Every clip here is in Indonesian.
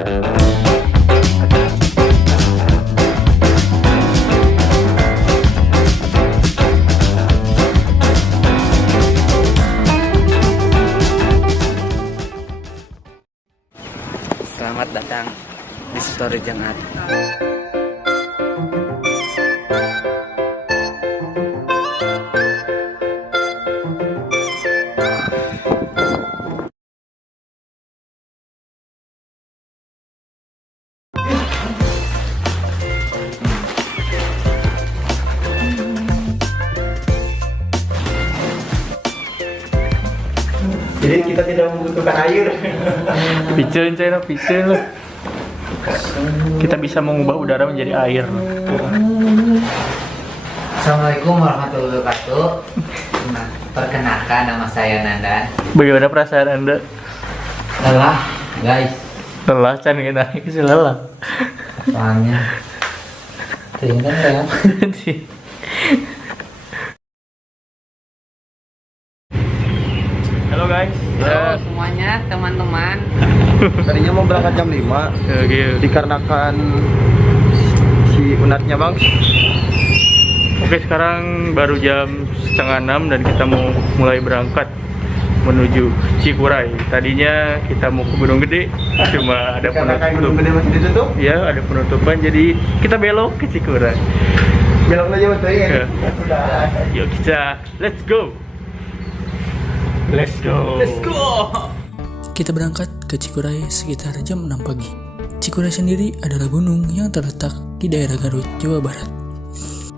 Selamat datang di Story Jangat. Jadi kita tidak membutuhkan air. Picen China, picen lah. Kita bisa mengubah udara menjadi air. Assalamualaikum warahmatullahi wabarakatuh. Perkenalkan, nama saya Nandan. Bagaimana perasaan Anda? Lelah, guys. Lelah, Chan, kita sih lelah. Soalnya ringan ya. Halo guys. Halo semuanya, teman-teman. Tadinya mau berangkat jam 5 dikarenakan si unatnya bang. Oke, sekarang baru jam 5:30 dan kita mau mulai berangkat menuju Cikuray. Tadinya kita mau ke Gunung Gede, cuma ada Dikarenakan Gunung penutup. Gede masih ditutup. Ya, ada penutupan, jadi kita belok ke Cikuray. Belok aja betul ya. Ya. Yuk kita, let's go. Let's go. Let's go. Kita berangkat ke Cikuray sekitar jam 6 pagi. Cikuray sendiri adalah gunung yang terletak di daerah Garut, Jawa Barat.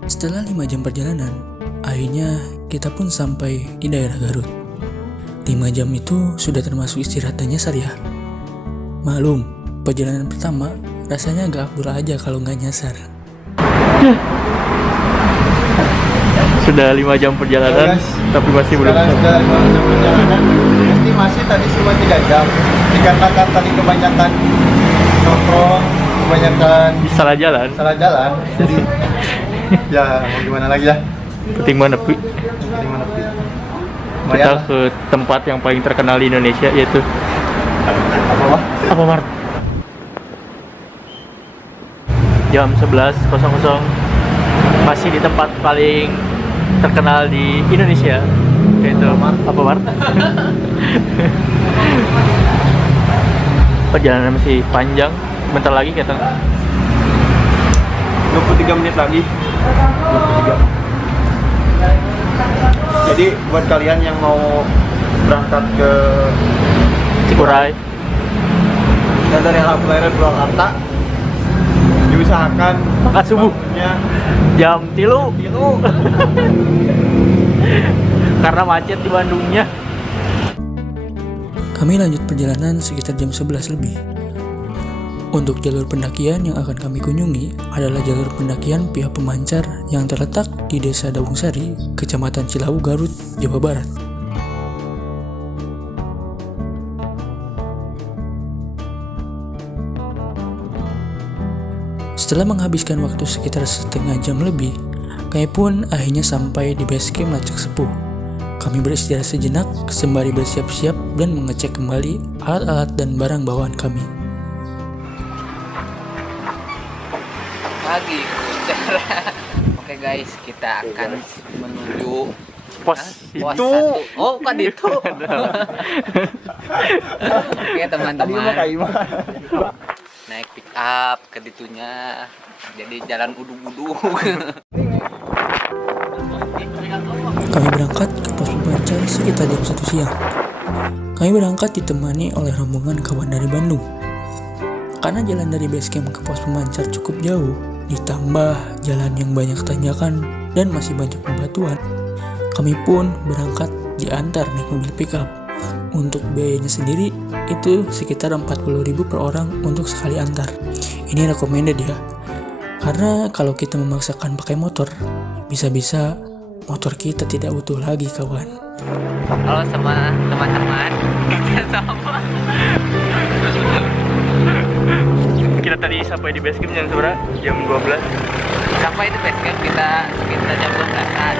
Setelah 5 jam perjalanan, akhirnya kita pun sampai di daerah Garut. 5 jam itu sudah termasuk istirahat dan nyasar ya. Maklum, perjalanan pertama rasanya agak abdul aja kalau nggak nyasar. Sudah 5 jam perjalanan, tapi masih belum Sekarang sampai. sudah 5 jam perjalanan. Estimasi tadi cuma 3 jam. Dikarenakan tadi kebanyakan nongkrong, kebanyakan Salah jalan. salah jalan. Jadi ya mau gimana lagi ya? Penting mana, Pi? Gimana Pi? Kita Lumayan lah. ke tempat yang paling terkenal di Indonesia, yaitu Apa Wak? apa, Mart? Jam 11.00 masih di tempat paling terkenal di Indonesia, yaitu apa, Mart? Perjalanan masih panjang, bentar lagi kita 23 menit lagi. 23. Jadi buat kalian yang mau berangkat ke Cikuray, dan dari arah Pelayaran Purwakarta, diusahakan berangkat subuh bangunnya jam 3 tilu. karena macet di Bandungnya. Kami lanjut perjalanan sekitar jam 11 lebih. Untuk jalur pendakian yang akan kami kunjungi adalah jalur pendakian pihak pemancar yang terletak di Desa Dawung Sari, Kecamatan Cilawu, Garut, Jawa Barat. Setelah menghabiskan waktu sekitar setengah jam lebih, kami pun akhirnya sampai di base camp Lacak Sepuh. Kami beristirahat sejenak sembari bersiap-siap dan mengecek kembali alat-alat dan barang bawaan kami. Lagi Oke guys, kita akan menuju Pos pos itu. 1. Oh, bukan itu. Oke teman-teman, naik pick up ke ditunya, jadi jalan uduk-uduk. Kami berangkat ke pos pemancar sekitar jam 1 siang. Kami berangkat ditemani oleh rombongan kawan dari Bandung. Karena jalan dari base camp ke pos pemancar cukup jauh, ditambah jalan yang banyak tanjakan dan masih banyak bebatuan, kami pun berangkat diantar naik mobil pickup. Untuk biayanya sendiri itu sekitar 40.000 per orang untuk sekali antar. Ini recommended ya, karena kalau kita memaksakan pakai motor, bisa-bisa motor kita tidak utuh lagi kawan. Halo sama teman-teman. Kita tadi sampai di base camp jam berapa? Jam 12. Sampai di base camp kita sekitar jam 12-an.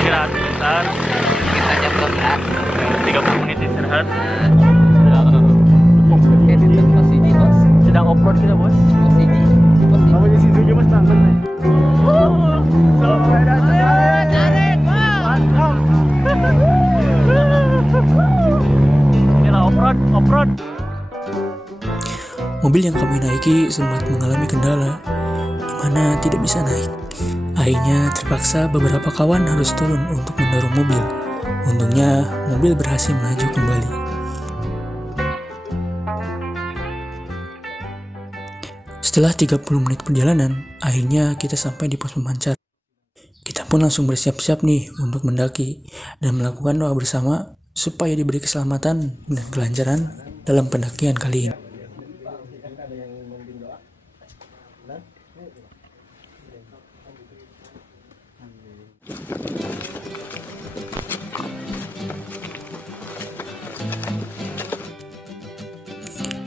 Istirahat sebentar, Kita jam 12. 30 menit istirahat. Oke, ditutup. off-road kita bos. Posisi. Namanya si Zujo mas tangan nih. Sepeda mantap. Inilah off-road. Mobil yang kami naiki sempat mengalami kendala, di mana tidak bisa naik. Akhirnya terpaksa beberapa kawan harus turun untuk mendorong mobil. Untungnya mobil berhasil melaju kembali. Setelah 30 menit perjalanan, akhirnya kita sampai di pos pemancar. Kita pun langsung bersiap-siap nih untuk mendaki dan melakukan doa bersama supaya diberi keselamatan dan kelancaran dalam pendakian kali ini.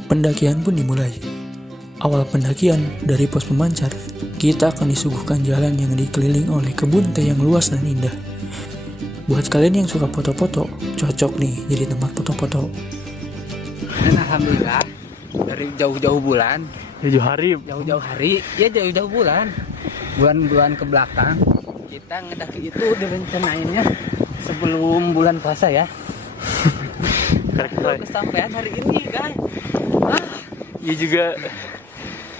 Pendakian pun dimulai. Awal pendakian dari pos pemancar, kita akan disuguhkan jalan yang dikeliling oleh kebun teh yang luas dan indah. Buat kalian yang suka foto-foto, cocok nih jadi tempat foto-foto. Dan alhamdulillah dari jauh-jauh bulan, Jauh hari. jauh-jauh hari, ya jauh-jauh bulan-bulan ke belakang kita ngedaki itu direncanainnya sebelum bulan puasa ya. Baru kesampaian hari ini guys. Iya juga.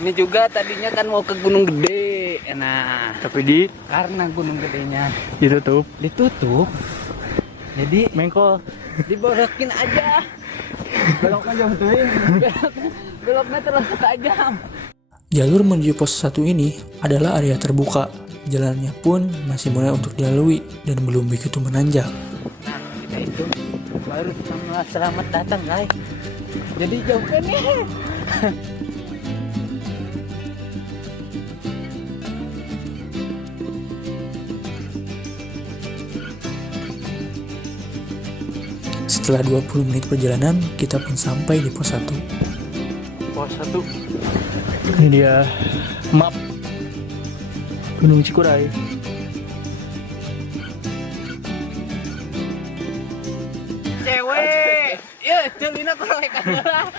Ini juga tadinya kan mau ke Gunung Gede. Nah, Tapi karena Gunung Gedenya ditutup. jadi Mengkol. diborokin aja. Beloknya jauh tuh. Beloknya terlalu tajam. Jalur menuju pos 1 ini adalah area terbuka. Jalannya pun masih mulai untuk dilalui dan belum begitu menanjak. Nah, kita itu baru selamat datang guys. Jadi jauh kan nih. Setelah 20 menit perjalanan, kita pun sampai di pos 1. Pos 1. Ini dia map Gunung Cikuray. Cewek. Ya, celina korek kamera.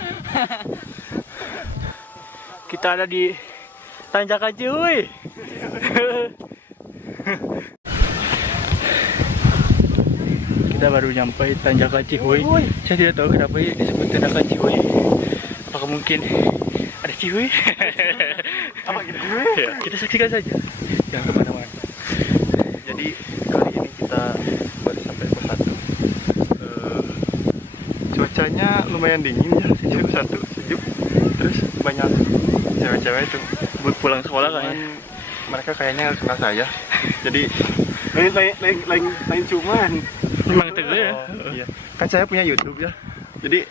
Kita ada di Tanjakan Cihuy. Kita baru nyampe Tanjakan Cihuy. Saya tidak tahu kenapa ya disebut Tanjakan Cihuy. Apakah mungkin ada Cihuy? Apa gitu? Ya, kita saksikan saja. Jangan kemana-mana. Jadi kali ini kita baru sampai pos 1. Cuacanya lumayan dingin ya, sejuk. Terus banyak cewek-cewek itu buat pulang sekolah kayaknya. Mereka kayaknya nggak suka saya. Jadi lain cuman. Memang tegur ya. Iya. Kan saya punya YouTube ya. Jadi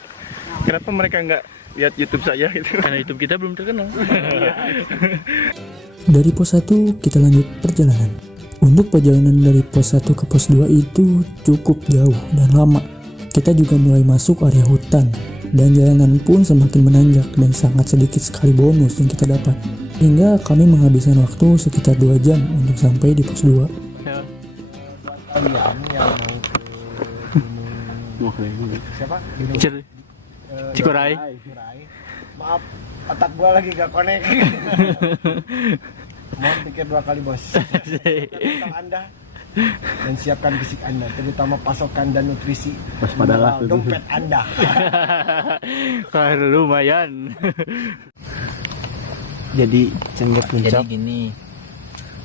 kenapa mereka nggak lihat YouTube saya gitu? Karena YouTube kita belum terkenal. Dari pos 1, kita lanjut perjalanan. Untuk perjalanan dari pos 1 ke pos 2 itu cukup jauh dan lama. Kita juga mulai masuk area hutan, dan jalanan pun semakin menanjak dan sangat sedikit sekali bonus yang kita dapat. Hingga kami menghabiskan waktu sekitar 2 jam untuk sampai di pos 2. Ya. Siapa? Cikuray. Maaf, otak gua lagi gak connect. Mohon pikir 2 kali bos. Tentang Anda dan siapkan fisik Anda, terutama pasokan dan nutrisi. Waspadalah dompet Anda. Wah, lumayan. Jadi cendet Jadi puncak. gini.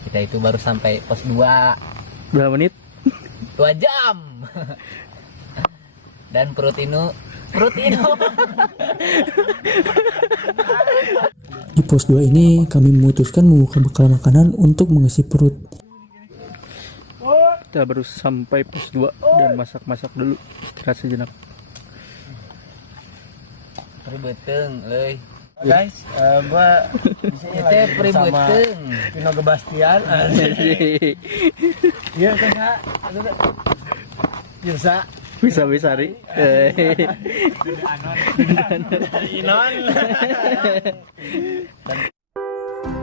Kita itu baru sampai pos 2. Berapa menit? 2 jam. Dan perut Inu. Di pos 2 ini kami memutuskan membuka bekal makanan untuk mengisi perut. Kita baru sampai pos 2 dan masak-masak dulu. Istirahat sejenak. Peribeteng, euy. Guys, gua di sini Teh lagi bersama peribeteng. Pino Gebastian. Iya, Kak. Yusa. Bisa Ri. Inon.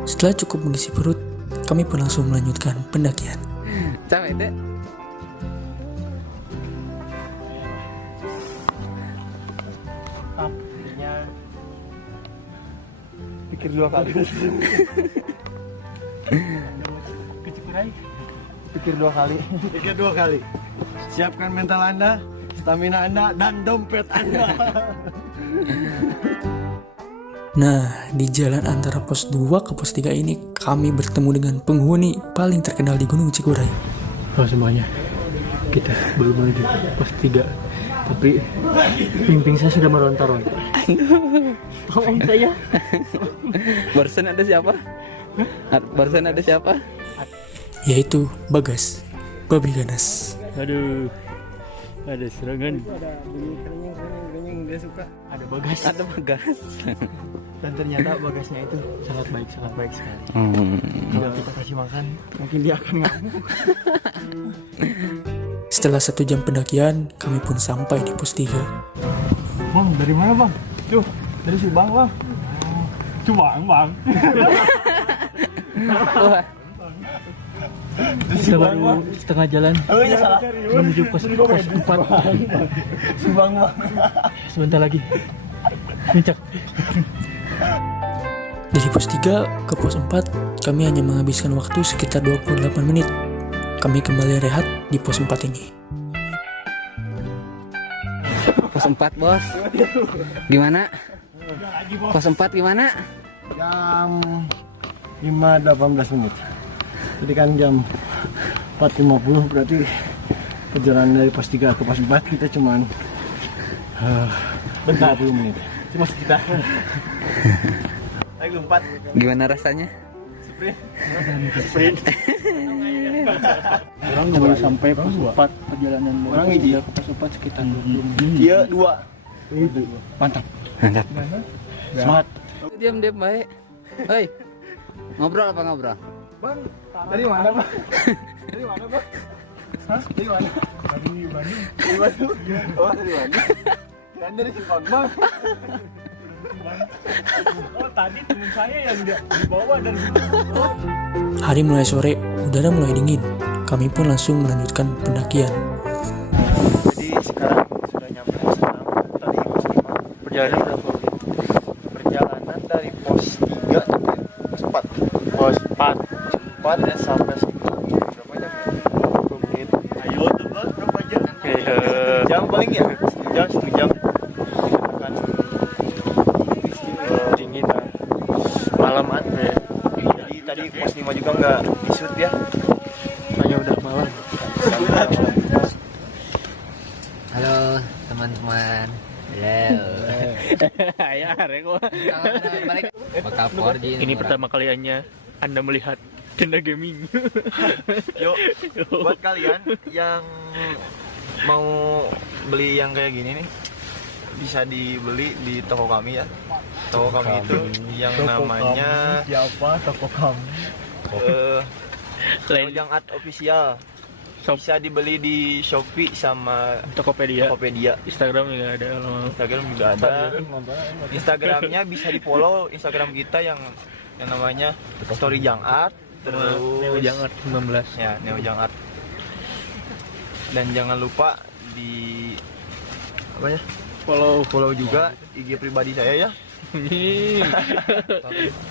Setelah cukup mengisi perut, kami pun langsung melanjutkan pendakian. Capek teh. Pikir dua kali. Pikir dua kali. Pikir dua kali. Siapkan mental Anda, stamina Anda, dan dompet Anda. Nah, di jalan antara pos 2 ke pos 3 ini kami bertemu dengan penghuni paling terkenal di Gunung Cikuray. Halo semuanya, kita belum menuju pos 3, tapi pimping saya sudah meronta-ronta. Tolong saya. Barusan ada siapa? Barusan ada siapa? Yaitu Bagas, babi ganas. Aduh, ada serangan. Ada bunyi kerenyeng dia suka. Ada Bagas. Ada Bagas. Dan ternyata Bagasnya itu sangat baik sekali. Kalau kita kasih makan, mungkin dia akan ngamuk. Setelah 1 jam pendakian, kami pun sampai di pos 3. Bang, dari mana bang? Tuh, dari Subang bang. Subang bang. Wah, Kita baru setengah jalan menuju pos 4. Subang bang. Sebentar lagi. Puncak. Dari pos 3 ke pos 4, kami hanya menghabiskan waktu sekitar 28 menit. Kami kembali rehat di pos 4 ini. pos 4 bos. Gimana? Pos 4 gimana? Jam 5.18 menit. Jadi kan jam 4.50, berarti perjalanan dari pos 3 ke pos 4 kita cuman 40 menit. Cuma sekitar. Lagi 4. Gimana rasanya? Sprint. Orang baru sampai pos 4 perjalanan Orang hiji. ke pos 4 sekitar 20 menit. Iya 2. Mantap. Mantap. Semangat. Diam-diam baik. Hei, ngobrol apa ngobrol? Bang, dari mana bang? Dari mana bang? Hah? Dari mana? Dari Bandung. Dari Bandung? Oh dari Bandung? Dan dari Simpang bang. Oh tadi teman saya yang dibawa dan Hari mulai sore, udara mulai dingin. Kami pun langsung melanjutkan pendakian. Jadi sekarang sudah nyampe pos 6. Tadi pos 5. Perjalanan berapa menit? Perjalanan dari pos 3 sampai pos 4. Pos 4. 4 dan sampai sini. Berapa jam ya? 20 menit. Ayo tebak berapa jam? Jam paling ya? 1 jam. Kan Dingin. Malam ya. jadi tadi pos 5 juga nggak disut ya. Hanya udah malam. Halo teman-teman. Halo. Ya, Reko. Balik. Bakal 4G. Ini pertama kalinya Anda melihat tenda gaming. Yuk, buat kalian yang mau beli yang kayak gini nih, bisa dibeli di toko kami ya. Toko kami itu yang namanya Siapa toko kamu? Lojang Art Official. Bisa dibeli di Shopee sama Tokopedia. Tokopedia. Instagram juga ada. Instagram juga ada. Instagramnya bisa di follow Instagram kita yang namanya Story Jang Art. Terus Neo Jangat 19. ya Neo Jang Art. Dan jangan lupa di apa ya? Follow juga IG pribadi saya ya.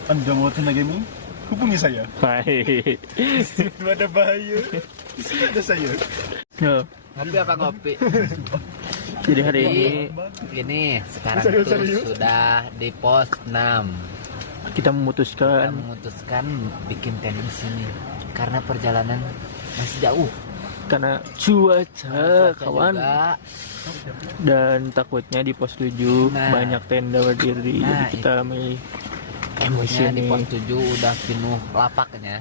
Anda mau tenaga gaming? Hubungi saya. Hai. Ada bahaya. Di sini ada saya. Ngopi apa ngopi? Jadi hari Ini sekarang itu sudah di pos 6. kita Kita memutuskan memutuskan bikin tenda di sini karena perjalanan masih jauh. karena cuaca Cuaca kawan juga. dan takutnya di pos 7 Nah. banyak tenda berdiri. Nah, Jadi kita milih Emangnya di sini. pos 7 udah penuh lapaknya.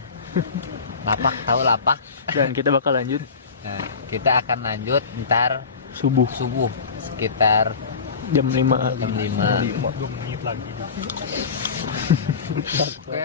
Lapak, tahu lapak? dan kita bakal lanjut Nah, kita akan lanjut ntar subuh subuh sekitar jam 5. jam 5. 2 menit lagi. Oke.